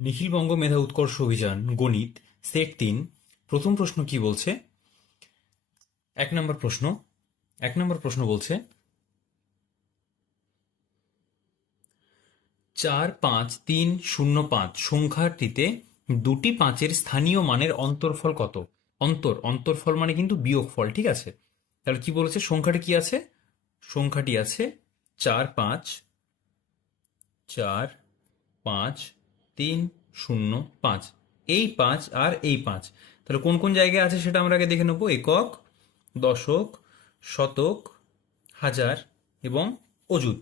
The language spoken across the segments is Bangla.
নিখিলবঙ্গ মেধা উৎকর্ষ অভিযান গণিত সেট ৩ প্রথম প্রশ্ন কি বলছে? এক নম্বর প্রশ্ন বলছে ৪৫৩০৫ সংখ্যাটিতে দুটি পাঁচের স্থানীয় মানের অন্তরফল কত? অন্তরফল মানে কিন্তু বিয়োগফল, ঠিক আছে? তাহলে কি বলেছে? সংখ্যাটি আছে ৪৫৩০৫, এই ৫ আর এই ৫। তাহলে কোন কোন জায়গায় আছে সেটা আমরা আগে দেখে নেবো। একক, দশক, শতক, হাজার এবং অযুত।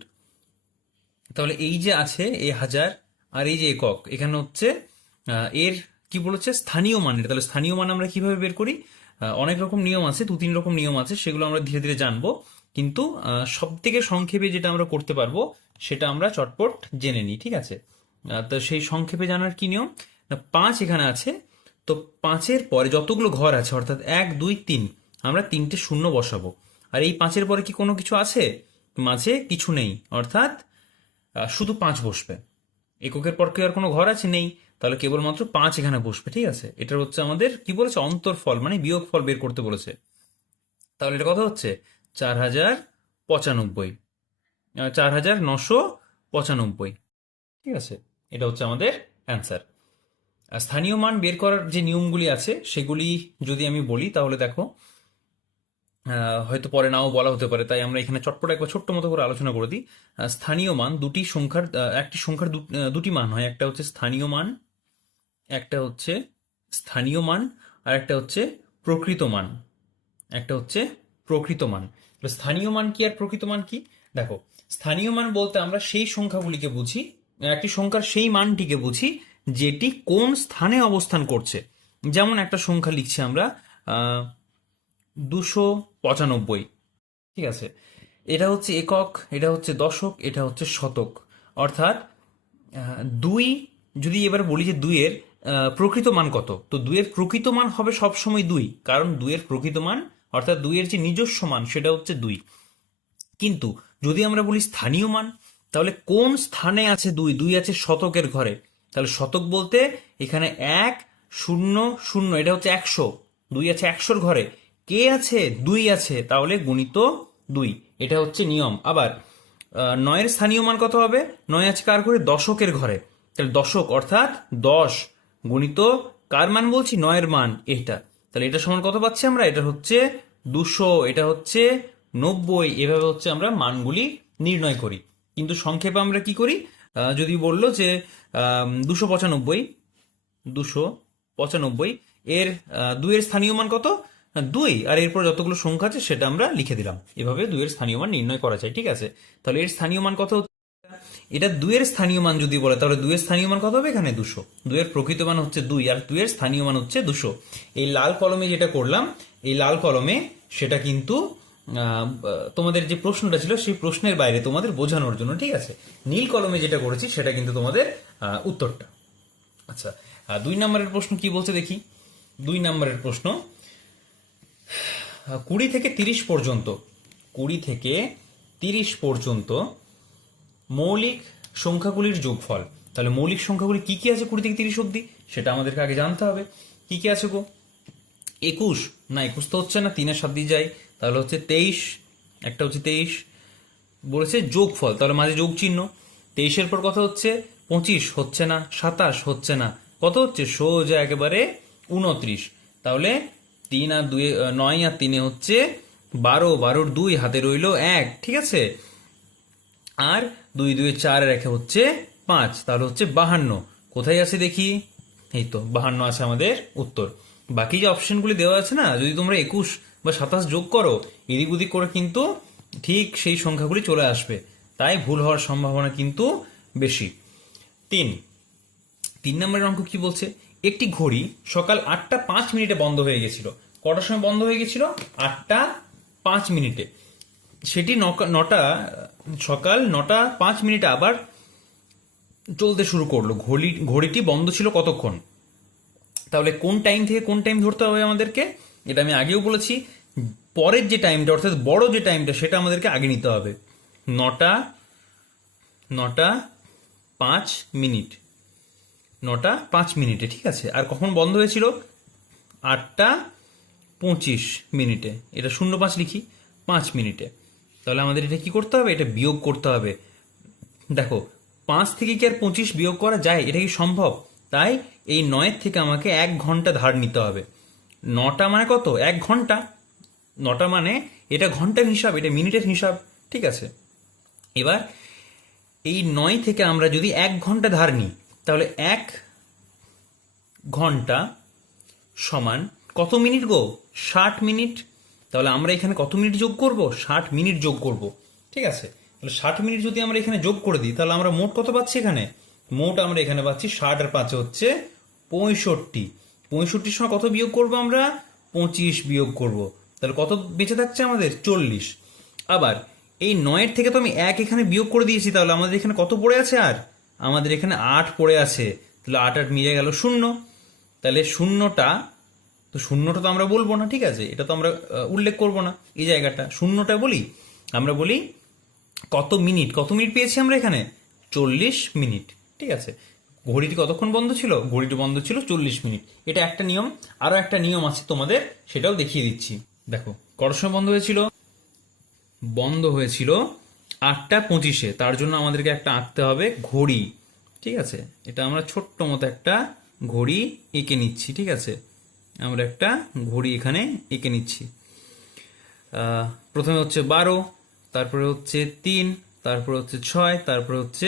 তাহলে এই যে আছে এই হাজার আর এই যে একক, এখানে হচ্ছে এর কি বলেছে? স্থানীয় মানের। তাহলে স্থানীয় মান আমরা কিভাবে বের করি? অনেক রকম নিয়ম আছে, ২-৩ রকম নিয়ম আছে, সেগুলো আমরা ধীরে ধীরে জানবো। কিন্তু সব থেকে সংক্ষেপে যেটা আমরা করতে পারবো সেটা আমরা চটপট জেনে নিই, ঠিক আছে? তো সেই সংক্ষেপে জানার কি নিয়ম না, ৫ এখানে আছে, তো ৫-এর পরে যতগুলো ঘর আছে অর্থাৎ ১, ২, ৩, আমরা ৩টে শূন্য বসাবো। আর এই ৫-এর পরে কি কোনো কিছু আছে? মাঝে কিছু নেই, অর্থাৎ শুধু ৫ বসবে। এককের পর কি আর কোনো ঘর আছে? নেই। তাহলে কেবলমাত্র ৫ এখানে বসবে, ঠিক আছে? এটা হচ্ছে আমাদের কি বলেছে? অন্তরফল মানে বিয়োগফল বের করতে বলেছে। তাহলে এটা কত হচ্ছে? ৪০৯৫, ৪৯৯৫, ঠিক আছে? এটা হচ্ছে আমাদের অ্যান্সার। স্থানীয় মান বের করার যে নিয়মগুলি আছে সেগুলি যদি আমি বলি তাহলে দেখো, হয়তো পরে নাও বলা হতে পারে, তাই আমরা এখানে চটপট একবার ছোট্ট মতো করে আলোচনা করে দিই। স্থানীয় মান একটি সংখ্যার দুটি মান হয়, একটা হচ্ছে স্থানীয় মান, একটা হচ্ছে স্থানীয় মান, আর একটা হচ্ছে প্রকৃত মান। স্থানীয় মান কি আর প্রকৃত মান কি? দেখো, স্থানীয় মান বলতে আমরা সেই সংখ্যাগুলিকে বুঝি, একটি সংখ্যার সেই মানটিকে বুঝি যেটি কোন স্থানে অবস্থান করছে। যেমন একটা সংখ্যা লিখছি আমরা ২৯৫, ঠিক আছে? এটা হচ্ছে একক, এটা হচ্ছে দশক, এটা হচ্ছে শতক। অর্থাৎ দুই, যদি এবার বলি যে দুইয়ের প্রকৃত মান কত, তো দুইয়ের প্রকৃত মান হবে সবসময় ২, কারণ দুইয়ের প্রকৃত মান অর্থাৎ দুইয়ের যে নিজস্ব মান সেটা হচ্ছে ২। কিন্তু যদি আমরা বলি স্থানীয় মান, তাহলে কোন স্থানে আছে ২? ২ আছে শতকের ঘরে। তাহলে শতক বলতে এখানে ১, ০, ০, এটা হচ্ছে ১০০। ২ আছে ১০০র ঘরে, কে আছে? ২ আছে, তাহলে গুণিত ২। এটা হচ্ছে নিয়ম। আবার ৯-এর স্থানীয় মান কত হবে? ৯ আছে কার ঘরে? দশকের ঘরে। তাহলে দশক অর্থাৎ ১০ গুণিত কার মান বলছি? ৯-এর মান, এটা। তাহলে এটা সমান কত পাচ্ছি আমরা? এটা হচ্ছে ২০০, এটা হচ্ছে ৯০। এভাবে হচ্ছে আমরা মানগুলি নির্ণয় করি। কিন্তু সংক্ষেপে আমরা কি করি? যদি বললো যে ২৯৫, ২৯৫, এর ২-এর স্থানীয় মান কত? ২, আর এরপর যতগুলো সংখ্যা আছে সেটা আমরা লিখে দিলাম। এভাবে ২-এর স্থানীয় মান নির্ণয় করা যায়, ঠিক আছে? তাহলে এর স্থানীয় মান কত? এটা ২-এর স্থানীয় মান যদি বলে তাহলে ২-এর স্থানীয় মান কত হবে? এখানে ২০০। ২-এর প্রকৃত মান হচ্ছে ২, আর ২-এর স্থানীয় মান হচ্ছে ২০০। এই লাল কলমে যেটা করলাম, এই লাল কলমে সেটা কিন্তু তোমাদের যে প্রশ্নটা ছিল সেই প্রশ্নের বাইরে তোমাদের বোঝানোর জন্য, ঠিক আছে? নীল কলমে যেটা করেছি সেটা কিন্তু তোমাদের উত্তরটা। আচ্ছা, ২ নম্বরের প্রশ্ন কি বলছে দেখি। ২ নম্বরের প্রশ্ন ২০ থেকে ৩০ পর্যন্ত, ২০ থেকে ৩০ পর্যন্ত মৌলিক সংখ্যাগুলির যোগফল। তাহলে মৌলিক সংখ্যাগুলি কি কি আছে ২০ থেকে ৩০ অব্দি, সেটা আমাদেরকে আগে জানতে হবে। কি কি আছে গো? ২১ না, ২১ তো হচ্ছে না, ৩-এর ৭ দিয়ে যায়, তাহলে হচ্ছে ২৩, একটা হচ্ছে ২৩ বলেছে যোগফল, তাহলে মাঝে যোগ চিহ্ন। ২৩-এর পর কত হচ্ছে? ২৫ হচ্ছে না, ২৭ হচ্ছে না, কত হচ্ছে? সোজা একেবারে ২৯। তাহলে ৩ আর ২, ৯ আর ৩ হচ্ছে ১২, ১২-র ২ হাতে রইল ১, ঠিক আছে? আর ২, ২, ৪ রেখে হচ্ছে ৫, তাহলে হচ্ছে ৫২। কোথায় আছে দেখি? এই তো ৫২ আছে আমাদের উত্তর। বাকি যে অপশনগুলি দেওয়া আছে না, যদি তোমরা ২১ বা ২৭ যোগ করো, এদিক ওদিক করে কিন্তু ঠিক সেই সংখ্যাগুলি চলে আসবে, তাই ভুল হওয়ার সম্ভাবনা কিন্তু বেশি। ৩ নম্বরের অঙ্ক কি বলছে? একটি ঘড়ি সকাল ৮টা ৫ মিনিটে বন্ধ হয়ে গেছিল। কটার সময় বন্ধ হয়ে গেছিল? ৮টা ৫ মিনিটে। সেটি সকাল ৯টা ৫ মিনিটে আবার চলতে শুরু করলো। ঘড়িটি বন্ধ ছিল কতক্ষণ? তাহলে কোন টাইম থেকে কোন টাইম ধরতে হবে আমাদেরকে? এটা আমি আগেও বলেছি, পরের যে টাইমটা অর্থাৎ বড় যে টাইমটা সেটা আমাদেরকে আগে নিতে হবে। ৯টা ৫ মিনিট, 9:05, ঠিক আছে। আর কখন বন্ধ হয়েছিল? 8:25। এটা 05 লিখি, 5 মিনিটে। তাহলে আমাদের এটা কি করতে হবে? এটা বিয়োগ করতে হবে। দেখো, 5 থেকে কি আর 25 বিয়োগ করা যায়? এটা কি সম্ভব? তাই এই 9 থেকে আমাকে 1 ঘন্টা ধার নিতে হবে। 9টা মানে কত? 1 ঘন্টা। 9টা মানে এটা ঘন্টার হিসাব, এটা মিনিটের হিসাব, ঠিক আছে। এবার এই 9 থেকে আমরা যদি 1 ঘন্টা ধার নিই, তাহলে 1 ঘন্টা সমান কত মিনিট গো? 60 মিনিট। তাহলে আমরা এখানে কত মিনিট যোগ করব? 60 মিনিট যোগ করব, ঠিক আছে। তাহলে 60 মিনিট যদি আমরা এখানে যোগ করে দিই, তাহলে আমরা মোট কত পাচ্ছি এখানে? মোট আমরা এখানে পাচ্ছি 60 আর 5 হচ্ছে 65। 65 সময় কত বিয়োগ করব আমরা? 25 বিয়োগ করব। তাহলে কত বেঁচে থাকছে আমাদের? 40। আবার এই 9 থেকে তো আমি 1 এখানে বিয়োগ করে দিয়েছি, তাহলে আমাদের এখানে কত পড়ে আছে? আর আমাদের এখানে 8 পড়ে আছে। তাহলে 8 আর মিলে গেল 0। তাহলে শূন্যটা তো আমরা বলবো না, ঠিক আছে, এটা তো আমরা উল্লেখ করব না এই জায়গাটা। শূন্যটা বলি, আমরা বলি কত মিনিট পেয়েছি আমরা এখানে? 40 মিনিট, ঠিক আছে। ঘড়িটি কতক্ষণ বন্ধ ছিল? ঘড়িটি বন্ধ ছিল 40 মিনিট। এটা একটা নিয়ম। আরো একটা নিয়ম আছে তোমাদের, সেটাও দেখিয়ে দিচ্ছি। দেখো, কটার সময় বন্ধ হয়েছিল? বন্ধ হয়েছিল 8:25। তার জন্য আমাদেরকে একটা আঁকতে হবে ঘড়ি, ঠিক আছে। এটা আমরা ছোট্ট মতো একটা ঘড়ি এঁকে নিচ্ছি, ঠিক আছে। আমরা একটা ঘড়ি এখানে এঁকে নিচ্ছি। প্রথমে হচ্ছে 12, তারপরে হচ্ছে 3, তারপরে হচ্ছে 6, তারপরে হচ্ছে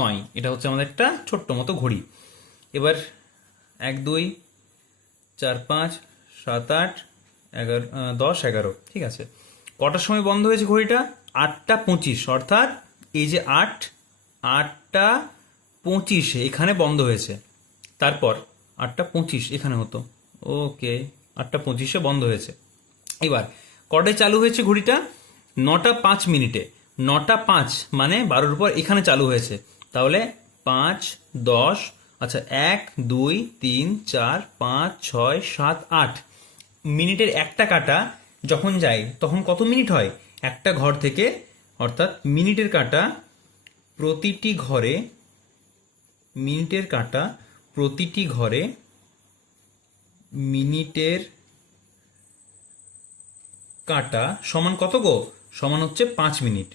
9। এটা হচ্ছে আমাদের একটা ছোট্ট মতো ঘড়ি। এবার 1, 2, 4, 5, 7, 8, 11, 10, 11, ঠিক আছে। কটার সময় বন্ধ হয়েছে ঘড়িটা? 8:25। অর্থাৎ এই যে 8:25 এখানে বন্ধ হয়েছে। তারপর 8:25 এখানে হতো, ওকে, 8:25 বন্ধ হয়েছে। এবার কটায় চালু হয়েছে ঘড়িটা? 9:05। 9:05 মানে 12-র পর এখানে চালু হয়েছে। তাহলে 5, 10, আচ্ছা 1, 2, 3, 4, 5, 6, 7, 8 মিনিটের একটা কাটা যখন যায় তখন কত মিনিট হয় একটা ঘর থেকে? অর্থাৎ মিনিটের কাটা প্রতিটি ঘরে, মিনিটের কাটা প্রতিটি ঘরে, মিনিটের কাটা সমান কত গো? সমান হচ্ছে 5 মিনিট।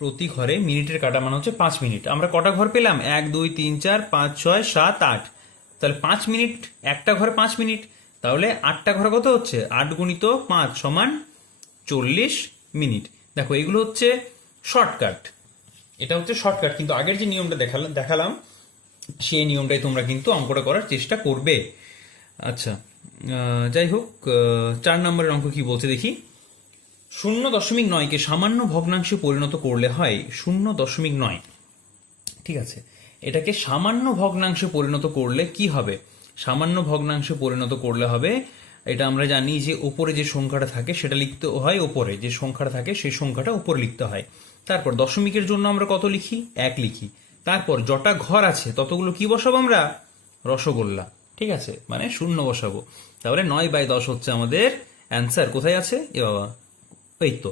প্রতি ঘরে মিনিটের কাটা মানে হচ্ছে 5 মিনিট। আমরা কটা ঘর পেলাম? 1, 2, 3, 4, 5, 6, 7, 8। তাহলে 5 মিনিট, একটা ঘরে 5 মিনিট। তাহলে 8টা ঘরে কত হচ্ছে? 8 গুণিত 5 সমান 40 মিনিট। দেখো, এগুলো হচ্ছে শর্টকাট। এটা হচ্ছে শর্টকাট, কিন্তু আগের যে নিয়মটা দেখালাম সেই নিয়মটাই তোমরা কিন্তু অঙ্কটা করার চেষ্টা করবে। আচ্ছা, যাই হোক, 4 নম্বরের অঙ্ক কি বলছে দেখি। 0.9কে সামান্য ভগ্নাংশে পরিণত করলে হয় 0.9, ঠিক আছে। এটাকে সামান্য ভগ্নাংশে পরিণত করলে কি হবে? সামান্য ভগ্নাংশে পরিণত করলে হবে, এটা আমরা জানি যে উপরে যে সংখ্যাটা থাকে সেটা লিখতে হয়, উপরে যে সংখ্যাটা থাকে সেই সংখ্যাটা উপরে লিখতে হয়। তারপর দশমিকের জন্য আমরা কত লিখি? 1 লিখি। তারপর যটা ঘর আছে ততগুলো কি বসাবো আমরা? রসগোল্লা, ঠিক আছে, মানে 0 বসাবো। তাহলে 9/10 হচ্ছে আমাদের অ্যান্সার। কোথায় আছে এ বাবা? এই তো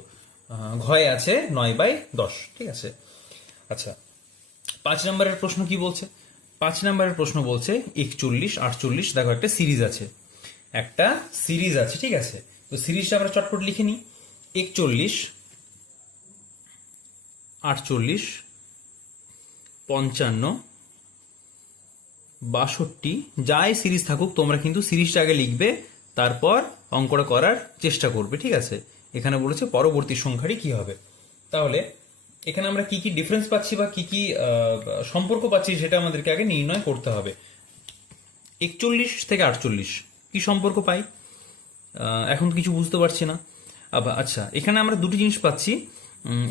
ঘয়ে আছে 9/10, ঠিক আছে। আচ্ছা, 5 নম্বরের প্রশ্ন কি বলছে? 5 নম্বরের প্রশ্ন বলছে 41, 48। দেখো, একটা সিরিজ আছে, ঠিক আছে। তো সিরিজটা আমরা চটপট লিখে নিই। 41, 48, 55, 62, যাই সিরিজ থাকুক তোমরা কিন্তু সিরিজটা আগে লিখবে, তারপর অঙ্কটা করার চেষ্টা করবে, ঠিক আছে। এখানে বলেছে পরবর্তী সংখ্যাটি কি হবে। তাহলে এখানে আমরা কি কি ডিফারেন্স পাচ্ছি বা কি কি সম্পর্ক পাচ্ছি সেটা আমাদেরকে আগে নির্ণয় করতে হবে। 41 থেকে 48 কি সম্পর্ক পাই? এখন তো কিছু বুঝতে পারছি না। আচ্ছা, এখানে আমরা দুটি জিনিস পাচ্ছি।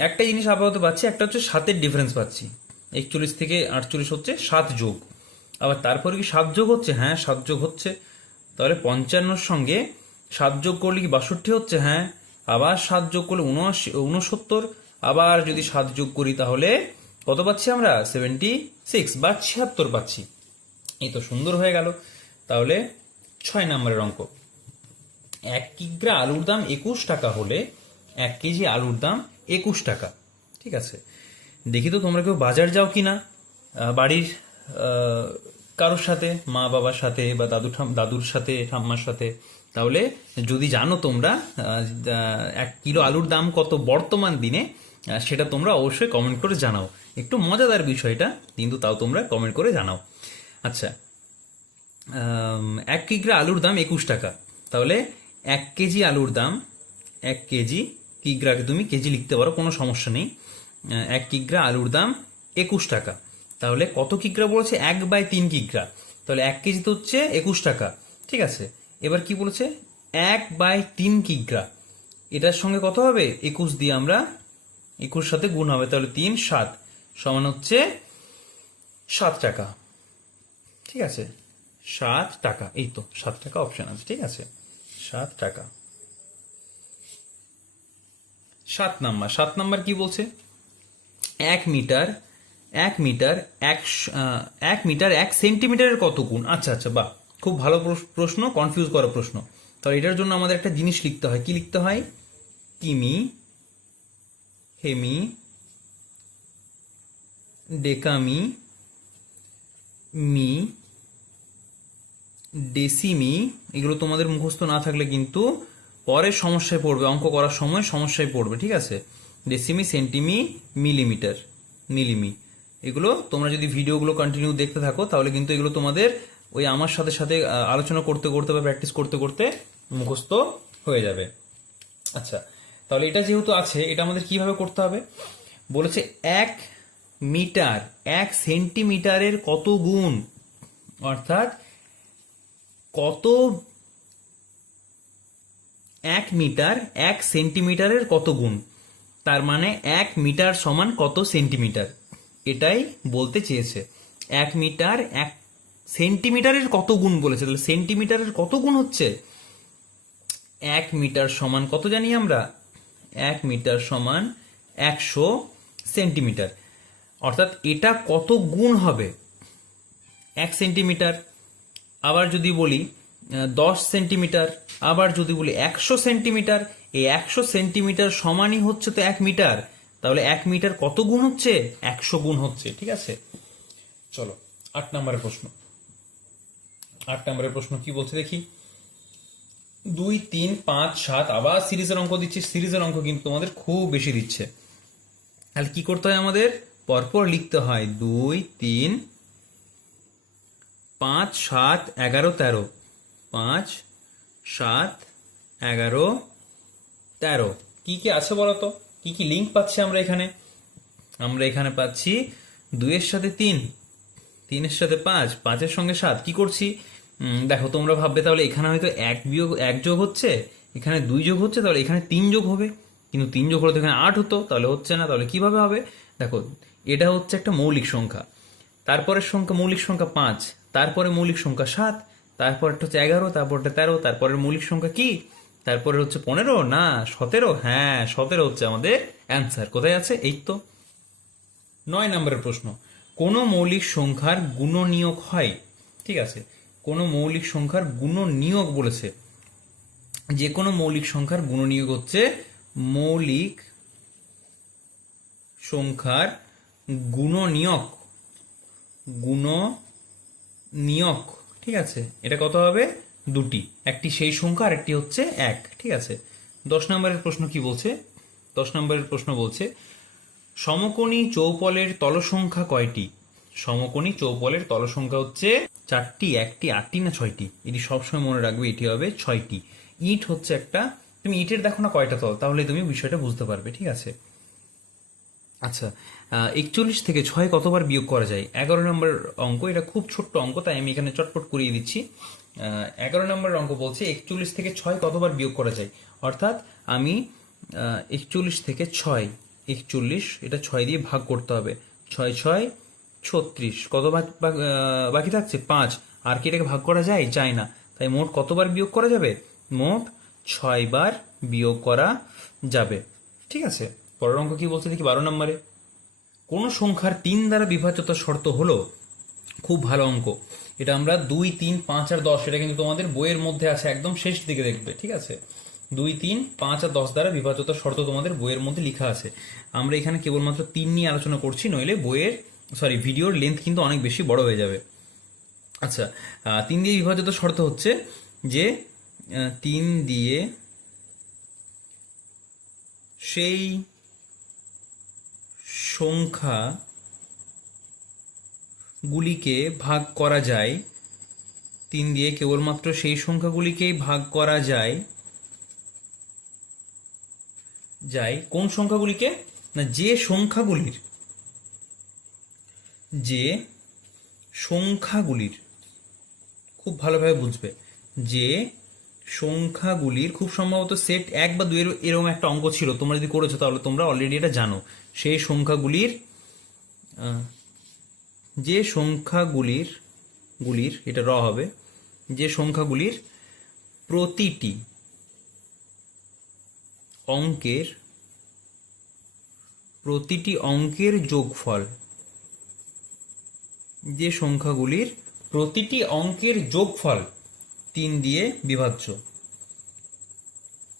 একটা জিনিস আপাতত পাচ্ছি, একটা হচ্ছে 7-এর ডিফারেন্স পাচ্ছি। 41 থেকে 48 হচ্ছে 7 যোগ। আবার তারপরে কি 7 যোগ হচ্ছে? হ্যাঁ, 7 যোগ হচ্ছে। তাহলে 55-র সঙ্গে 7 যোগ করলে কি 62 হচ্ছে? হ্যাঁ। আবার 7 যোগ করলে 69। আবার যদি 7 যোগ করি তাহলে কত পাচ্ছি আমরা? 76 বা 76 পাচ্ছি। এই তো সুন্দর হয়ে গেল। তাহলে 6 নম্বরের অঙ্ক। 1 কিগ্রা আলুর দাম 21 টাকা হলে 1 কেজি আলুর দাম 21 টাকা, ঠিক আছে। দেখি তো তোমরা কেউ বাজার যাও কিনা, বাড়ির আহ, কারোর সাথে, মা বাবার সাথে বা দাদুর সাথে, ঠাম্মার সাথে। তাহলে যদি জানো তোমরা 1 কিলো আলুর দাম কত বর্তমান দিনে, সেটা তোমরা অবশ্যই কমেন্ট করে জানাও। একটু মজাদার বিষয়টা, কিন্তু তাও তোমরা কমেন্ট করে জানাও। আচ্ছা, 1 কিগ্রা আলুর দাম 21 টাকা। তাহলে 1 কেজি আলুর দাম, 1 কেজি, কিগ্রাকে তুমি কেজি লিখতে পারো, কোনো সমস্যা নেই। 1 কিগ্রা আলুর দাম 21 টাকা। তাহলে কত কিগ্রা বলেছে? 1/3 কিগ্রা। তাহলে 1 কেজি তো হচ্ছে 21 টাকা, ঠিক আছে। এবার কি বলেছে? 1/3 কিগ্রা, এটার সঙ্গে কত হবে? 21 দিয়ে আমরা 21 সাথে গুণ হবে, তাহলে 3 7 সমান হচ্ছে 7 টাকা, ঠিক আছে। 7 টাকা, এই তো 7 টাকা অপশন আছে, ঠিক আছে। 7 টাকা। 7 নাম্বার কি বলছে? 1 মিটার, 1 মিটার 1 মিটার 1 সেন্টিমিটারের কত গুণ? আচ্ছা আচ্ছা, বাহ, খুব ভালো প্রশ্ন, কনফিউজ করা প্রশ্ন। তাহলে এটার জন্য আমাদের একটা জিনিস লিখতে হয়। কি লিখতে হয়? কিমি, হেমি, ডেকামি, মি, ডেসিমি। এগুলো তোমাদের মুখস্থ না থাকলে কিন্তু পরে সমস্যায় পড়বে, অঙ্ক করার সময় সমস্যায় পড়বে, ঠিক আছে। ডেসিমি, সেন্টিমি, মিলিমিটার, মিলিমি, এগুলো তোমরা যদি ভিডিওগুলো কন্টিনিউ দেখতে থাকো তাহলে কিন্তু এগুলো তোমাদের ওই আমার সাথে সাথে আলোচনা করতে করতে বা প্র্যাকটিস করতে করতে মুখস্থ হয়ে যাবে। আচ্ছা, তাহলে এটা যেহেতু আছে, এটা আমাদের কিভাবে করতে হবে? বলেছে 1 মিটার 1 সেন্টিমিটারের কত গুণ, অর্থাৎ কত 1 মিটার 1 সেন্টিমিটারের কত গুণ, তার মানে 1 মিটার সমান কত সেন্টিমিটার, এটাই বলতে চেয়েছে। 1 মিটার 1 সেন্টিমিটারের কত গুণ বলেছে, তাহলে সেন্টিমিটারের কত গুণ হচ্ছে? 1 মিটার সমান কত জানি আমরা? 1 মিটার সমান 100 সেন্টিমিটার। অর্থাৎ এটা কত গুণ হবে? 1 সেন্টিমিটার। আবার যদি বলি 10 সেন্টিমিটার, আবার যদি বলি 100 সেন্টিমিটার, এই 100 সেন্টিমিটার সমানই হচ্ছে তো 1 মিটার। তাহলে 1 মিটার কত গুণ হচ্ছে? 100 গুণ হচ্ছে, ঠিক আছে। চলো 8 নম্বরের প্রশ্ন। 8 নম্বরের প্রশ্ন কি বলছে দেখি। 2 3 5 7, আবার সিরিজের অঙ্ক দিচ্ছে। সিরিজের অঙ্ক কিন্তু তোমাদের খুব বেশি দিচ্ছে। তাহলে কি করতে হয় আমাদের? পরপর লিখতে হয়। 2 3 5 7 11 13, 5 7 11 13। কি কি আছে বলতো? কি কি লিঙ্ক পাচ্ছি আমরা এখানে? আমরা এখানে পাচ্ছি 2-এর সাথে 3, 3-এর সাথে 5, 5-এর সঙ্গে 7। কি করছি? দেখো, তোমরা ভাববে তাহলে এখানে হয়তো 1 যোগ হচ্ছে, এখানে 2 যোগ হচ্ছে, তাহলে এখানে 3 যোগ হবে। কিন্তু 3 যোগ হলে তো এখানে 8 হতো, তাহলে হচ্ছে না। তাহলে কিভাবে হবে? দেখো, এটা হচ্ছে একটা মৌলিক সংখ্যা, তারপরের সংখ্যা মৌলিক সংখ্যা 5, তারপরে মৌলিক সংখ্যা 7, তারপর একটা হচ্ছে 11, তারপরটা 13, তারপরের মৌলিক সংখ্যা কি? তারপরে হচ্ছে 15 না 17? হ্যাঁ, 17 হচ্ছে আমাদের অ্যান্সার। কোথায় আছে? এই তো। 9 নম্বরের প্রশ্ন। কোন মৌলিক সংখ্যার গুণনীয়ক হয়? ঠিক আছে, কোন মৌলিক সংখ্যার গুণনীয়ক বলেছে। যে কোনো মৌলিক সংখ্যার গুণনীয়ক হচ্ছে মৌলিক সংখ্যার গুণনীয়ক, গুণনীয়ক, ঠিক আছে। এটা কত হবে? 2টি, একটি সেই সংখ্যা আর একটি হচ্ছে 1, ঠিক আছে। 10 নম্বরের প্রশ্ন কি বলছে? 10 নম্বরের প্রশ্ন বলছে সমকোণী চৌপলের তলসংখ্যা কয়টি? সমকোণী চৌপলের তলসংখ্যা হচ্ছে 4টি, 1টি, 8টি না 6টি? এটি সবসময় মনে রাখবে, এটি হবে 6টি। ইট হচ্ছে একটা, তুমি ইটের দেখো না কয়টা তল, তাহলে তুমি বিষয়টা বুঝতে পারবে, ঠিক আছে। আচ্ছা, 41 থেকে 6 কতবার বিয়োগ করা যায়? 11 নম্বর অঙ্ক, এটা খুব ছোট্ট অঙ্ক, তাই আমি এখানে চটপট করিয়ে দিচ্ছি। 11 নম্বরের অঙ্ক বলছে 41 থেকে 6 কতবার বিয়োগ করা যায়। অর্থাৎ আমি 41 থেকে 6, 41 এটা 6 দিয়ে ভাগ করতে হবে। 6 6 36, কত বাকি থাকছে? 5। আর কি এটাকে ভাগ করা যায়? যায় না। তাই মোট কতবার বিয়োগ করা যাবে? মোট 6 বার বিয়োগ করা যাবে, ঠিক আছে। পরের অঙ্ক কি বলছে দেখি। 12 নম্বরে কোন সংখ্যার 3 দ্বারা বিভাজ্যতার শর্ত হলো, খুব ভালো অঙ্ক এটা। আমরা 2 3 5 আর 10, এটা কিন্তু তোমাদের বইয়ের মধ্যে আছে, একদম শেষ দিকে দেখবে, ঠিক আছে। 2 3 5 আর 10 দ্বারা বিভাজ্যতার শর্ত তোমাদের বইয়ের মধ্যে লেখা আছে। আমরা এখানে কেবলমাত্র 3 নিয়ে আলোচনা করছি, নইলে বইয়ের সরি, ভিডিওর লেন্থ কিন্তু অনেক বেশি বড় হয়ে যাবে। আচ্ছা, 3 দিয়ে বিভাজিত শর্ত হচ্ছে যে 3 দিয়ে সেই সংখ্যাগুলিকে ভাগ করা যায়, 3 দিয়ে কেবলমাত্র সেই সংখ্যাগুলিকেই ভাগ করা যায়। কোন সংখ্যাগুলিকে? না, যে সংখ্যাগুলির খুব ভালোভাবে বুঝবে, যে সংখ্যাগুলির, খুব সম্ভবত সেট 1 বা 2 এরকম একটা অঙ্ক ছিল, তোমরা যদি করেছো তাহলে তোমরা অলরেডি এটা জানো। সেই সংখ্যাগুলির যে সংখ্যাগুলির গুলির এটা র হবে, যে সংখ্যাগুলির প্রতিটি অঙ্কের যোগফল, যে সংখ্যাগুলির প্রতিটি অঙ্কের যোগফল 3 দিয়ে বিভাজ্য।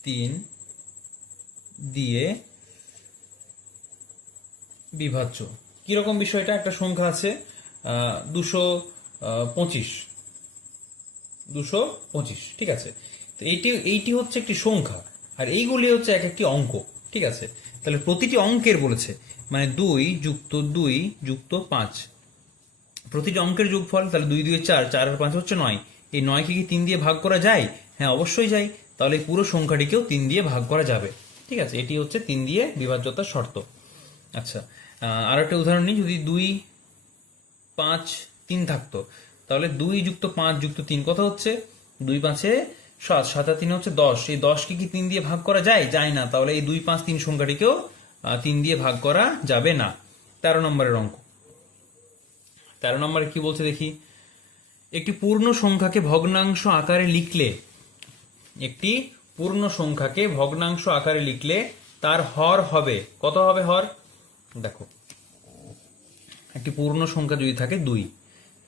3 দিয়ে বিভাজ্য কিরকম বিষয়টা? একটা সংখ্যা আছে 225, ঠিক আছে? তো এইটি হচ্ছে একটি সংখ্যা, আর এইগুলি হচ্ছে এক একটি অঙ্ক, ঠিক আছে? তাহলে প্রতিটি অঙ্কের বলেছে, মানে 2 যুক্ত 2 যুক্ত 5, প্রতিটি অঙ্কের যোগফল, তাহলে 2 2 4, 4 আর 5 হচ্ছে 9। এই 9কে কি 3 দিয়ে ভাগ করা যায়? হ্যাঁ, অবশ্যই যায়। তাহলে এই পুরো সংখ্যাটিকেও 3 দিয়ে ভাগ করা যাবে, ঠিক আছে? এটি হচ্ছে 3 দিয়ে বিভাজ্যতার শর্ত। আচ্ছা, আর একটা উদাহরণ নিই। যদি 2 5 3 থাকতো, তাহলে 2 যুক্ত 5 যুক্ত 3 কত হচ্ছে? 2 5 7, 7 আর 3 হচ্ছে 10। এই 10কে কি 3 দিয়ে ভাগ করা যায়? যায় না। তাহলে এই 2 5 3 সংখ্যাটিকেও 3 দিয়ে ভাগ করা যাবে না। 13 নম্বরের অঙ্ক। 13 নম্বরে কি বলছে দেখি। একটি পূর্ণ সংখ্যাকে ভগ্নাংশ আকারে লিখলে তার হর হবে কত? হবে হর, দেখো, একটি পূর্ণ সংখ্যা যদি থাকে 2,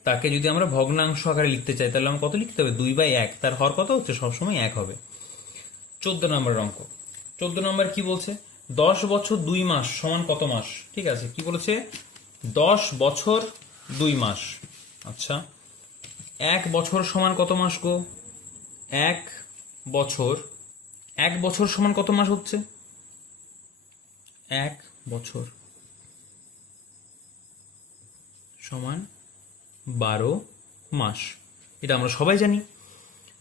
তাকে যদি আমরা ভগ্নাংশ আকারে লিখতে চাই তাহলে আমরা কত লিখতে হবে? 2/1। তার হর কত হচ্ছে? সবসময় 1 হবে। 14 নম্বরের অঙ্ক। 14 নম্বর কি বলছে? 10 বছর 2 মাস সমান কত মাস? ঠিক আছে, কি বলেছে? 10 বছর 2 মাস। আচ্ছা, 1 বছর সমান কত মাস গো? 1 বছর সমান কত মাস হচ্ছে? 1 বছর সমান 12 মাস। এটা আমরা সবাই জানি।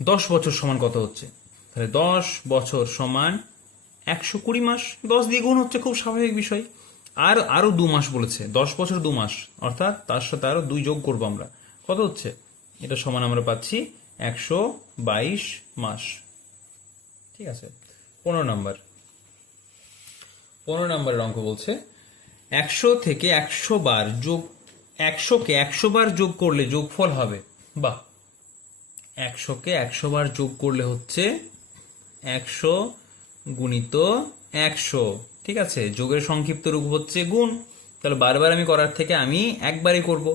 10 বছর সমান কত হচ্ছে? তাহলে 10 বছর সমান 120 মাস। 10 দিয়ে গুণ হচ্ছে, খুব স্বাভাবিক বিষয়। আরো 2 মাস বলেছে, 10 বছর 2 মাস, অর্থাৎ তার সাথে আরো 2 যোগ করবো আমরা। কত হচ্ছে? এটা সমান আমরা পাচ্ছি 122 মাস। ঠিক আছে। 15 নম্বরের অঙ্ক বলছে 100 থেকে 100 বার যোগ, 100কে 100 বার যোগ করলে যোগফল হবে। বাহ, 100কে 100 বার যোগ করলে হচ্ছে 100 গুণিত 100। ঠিক আছে, যোগের সংক্ষিপ্ত রূপ হচ্ছে গুণ। তাহলে বারবার আমি করার থেকে আমি একবারই করব।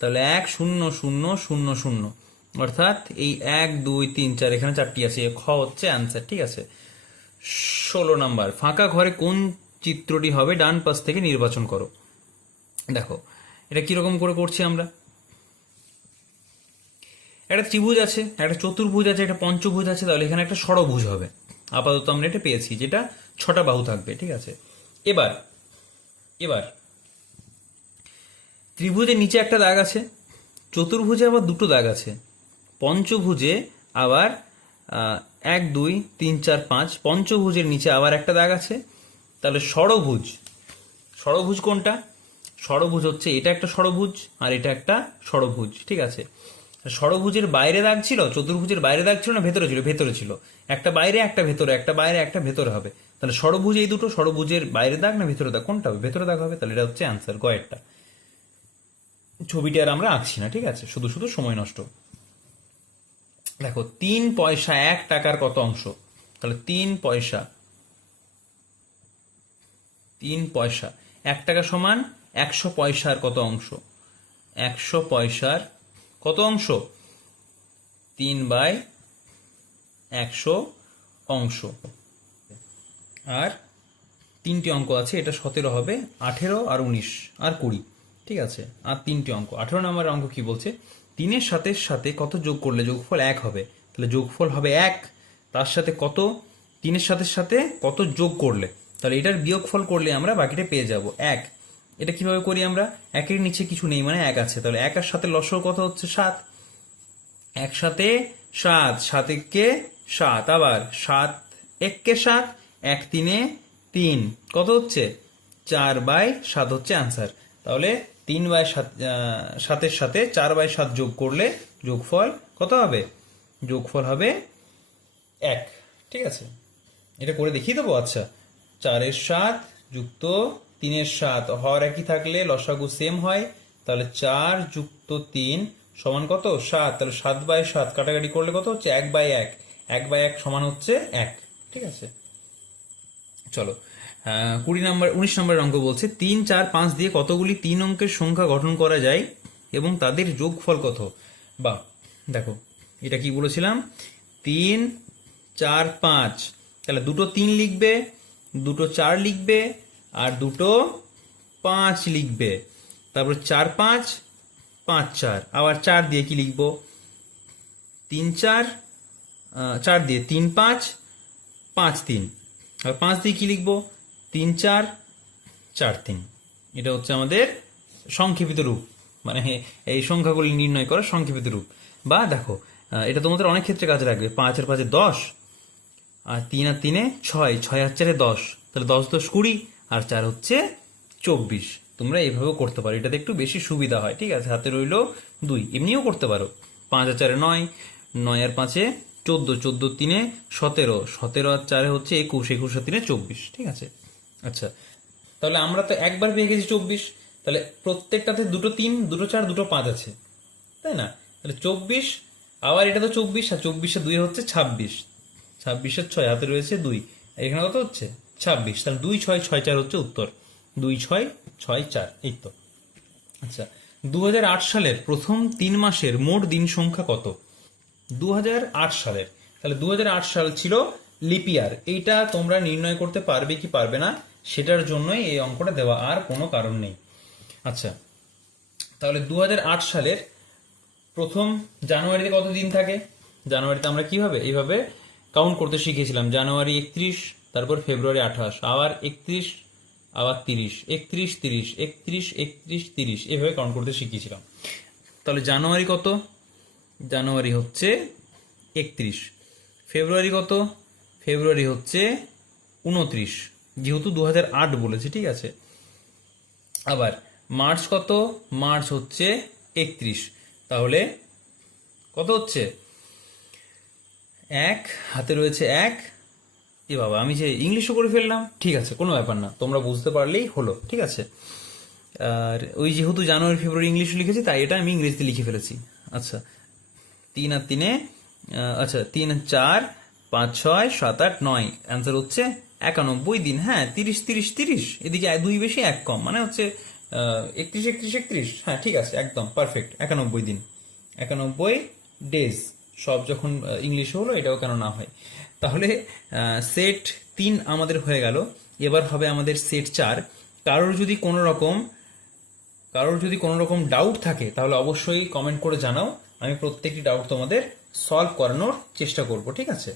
তাহলে 1 0 0 0 0, অর্থাৎ এই 1 2 3 4, এখানে 4টি আছে, খ হচ্ছে অ্যান্সার। ঠিক আছে। 16 নাম্বার, ফাঁকা ঘরে কোন চিত্রটি হবে ডান পাশ থেকে নির্বাচন করো। দেখো এটা কিরকম করে করছি আমরা। একটা ত্রিভুজ আছে, একটা চতুর্ভুজ আছে, একটা পঞ্চভুজ আছে, তাহলে এখানে একটা ষড়ভুজ হবে। আপাতত আমরা এটা পেয়েছি, যেটা 6টা বাহু থাকবে। ঠিক আছে। এবার ত্রিভুজের নিচে একটা দাগ আছে, চতুর্ভুজে আবার 2টো দাগ আছে, পঞ্চভুজে আবার 1 2 3 4 5, পঞ্চভুজের নিচে আবার একটা দাগ আছে। তাহলে ষড়ভুজ কোনটা? ষড়ভুজ হচ্ছে এটা একটা ষড়ভুজ আর এটা একটা ষড়ভুজ। ঠিক আছে। ষড়ভুজের বাইরে দাগ ছিল, চতুর্ভুজের বাইরে দাগ ছিল না ভেতরে ছিল? ভেতরে ছিল। একটা বাইরে একটা ভেতরে, একটা বাইরে একটা ভেতরে হবে। তাহলে ষড়ভুজ এই দুটো, ষড়ভুজের বাইরে দাগ না ভেতরে দাগ, কোনটা হবে? ভেতরে দাগ হবে। তাহলে এটা হচ্ছে অ্যান্সার, গয়েরটা। ছবিটি আর আমরা আঁকছি না। ঠিক আছে, শুধু শুধু সময় নষ্ট। দেখো 3 পয়সা 1 টাকার কত অংশ? তাহলে 3 পয়সা 1 টাকা সমান 100 পয়সার কত অংশ? 100 পয়সার কত অংশ? 3/100 অংশ। আর 3টি অঙ্ক আছে, এটা 17 হবে, 18 আর 19 আর 20। ঠিক আছে, আর 3টি অঙ্ক। 18 নম্বরের অঙ্ক কি বলছে, 3-এর সাথে কত যোগ করলে যোগফল 1 হবে। তাহলে যোগফল হবে 1, তার সাথে কত, 3-এর সাথে কত যোগ করলে, তাহলে এটার বিয়োগফল করলে আমরা বাকিটা পেয়ে যাব 1। এটা কিভাবে করি আমরা, 1-এর নিচে কিছু নেই মানে 1 আছে, তাহলে 1 আর 7-এর লসাগু কত হচ্ছে 7, 1 সাথে 7, 7 একে 7, আবার 7 একে 7, 1 3-এ 3, কত হচ্ছে 4/7 হচ্ছে আনসার। তাহলে 3/7-এর সাথে 4/7 যোগ করলে যোগফল কত হবে, যোগফল হবে 1। ঠিক আছে, এটা করে দেখিয়ে দেবো। আচ্ছা, 4-এর 7 যুক্ত 3-এর 7 হর একই থাকলে লসাগু সেম হয়, তাহলে 4 যুক্ত 3 সমান কত 7, তাহলে 7/7 কাটাকাটি করলে কত হচ্ছে 1/1, 1/1 সমান হচ্ছে 1। ঠিক আছে, চলো 19 নম্বরের অঙ্ক বলছে 3, 4, 5 দিয়ে কতগুলি 3 অঙ্কের সংখ্যা গঠন করা যায় এবং তাদের যোগফল কত। বা দেখো, এটা কি বলেছিলাম, 3, 4, 5, তাহলে দুটো 3 লিখবে, দুটো 4 লিখবে, আর দুটো 5 লিখবে। তারপর 4, 5, 5, 4, আবার 4 দিয়ে কি লিখবো, 3, 4, 4 দিয়ে 3, 5, 5, 3, আর 5 দিয়ে কি লিখবো, 3, 4, 4, 3। এটা হচ্ছে আমাদের সংক্ষেপিত রূপ, মানে এই সংখ্যাগুলি নির্ণয় করার সংক্ষেপিত রূপ। বা দেখো, এটা তোমাদের অনেক ক্ষেত্রে কাজে লাগবে। 5 আর 5-এ 10, আর 3 আর 3-এ 6, 6 আর 4-এ 10, তাহলে 10 10 20, আর 4 হচ্ছে 24। তোমরা এইভাবেও করতে পারো, এটাতে একটু বেশি সুবিধা হয়। ঠিক আছে, হাতে রইলো 2, এমনিও করতে পারো। 5 আর 4-এ 9, 9 আর 5-এ 14, 14 3-এ 17, 17 আর 4-এ হচ্ছে 21, 21 আর 3-এ 24। ঠিক আছে, আচ্ছা, তাহলে আমরা তো একবার পেয়ে গেছি 24, তাহলে প্রত্যেকটাতে দুটো 3, দুটো 4, দুটো 5 আছে, তাই না? তাহলে 24, আবার এটা তো 24, আর 24 আর 2 হচ্ছে 26, 26 আর 6 হাতে রয়েছে 2, এখানে কত হচ্ছে 26, তাহলে 2 6 6 4 হচ্ছে উত্তর, 2 6 6 4, এই তো। আচ্ছা, 2008 সালের প্রথম 3 মাসের মোট দিন সংখ্যা কত। 2008 সালের, তাহলে 2008 সাল ছিল লিপ ইয়ার। এইটা তোমরা নির্ণয় করতে পারবে কি পারবে না সেটার জন্যই এই অঙ্কটা দেওয়া, আর কোনো কারণ নেই। আচ্ছা, তাহলে 2008 সালের প্রথম জানুয়ারিতে কত দিন থাকে। জানুয়ারিতে আমরা কিভাবে এইভাবে কাউন্ট করতে শিখেছিলাম, জানুয়ারি 31, তারপর ফেব্রুয়ারি 28, আবার 31, আবার 30, 31 30, 31 31 30, এভাবে কাউন্ট করতে শিখিয়েছিলাম। তাহলে জানুয়ারি কত, জানুয়ারি হচ্ছে 31, ফেব্রুয়ারি কত, ফেব্রুয়ারি হচ্ছে 29, যেহেতু 2008 বলেছে। ঠিক আছে, আবার মার্চ কত, মার্চ হচ্ছে 31, তাহলে কত হচ্ছে 1, হাতে রয়েছে 1। এ বাবা, আমি যে ইংলিশও করে ফেললাম। ঠিক আছে, কোনো ব্যাপার না, তোমরা বুঝতে পারলেই হলো। ঠিক আছে, আর ওই যেহেতু জানুয়ারি ফেব্রুয়ারি ইংলিশ লিখেছি, তাই এটা আমি ইংরেজিতে লিখে ফেলেছি। আচ্ছা, 3 আর 3-এ, আচ্ছা 3 আর 4, 5 6 7 8 9, অ্যান্সার হচ্ছে 91 দিন। হ্যাঁ, 30 30 30, এদিকে 2 বেশি 1 কম, মানে হচ্ছে 31 31 31। হ্যাঁ, ঠিক আছে, একদম পারফেক্ট, 91 দিন, 91 ডেজ। সব যখন ইংলিশে হলো, এটাও কেন না হয়। তাহলে সেট 3 আমাদের হয়ে গেল। এবার হবে আমাদের সেট 4। কারোর যদি কোনো রকম ডাউট থাকে তাহলে অবশ্যই কমেন্ট করে জানাও, আমি প্রত্যেকটি ডাউট তোমাদের সলভ করানোর চেষ্টা করব। ঠিক আছে।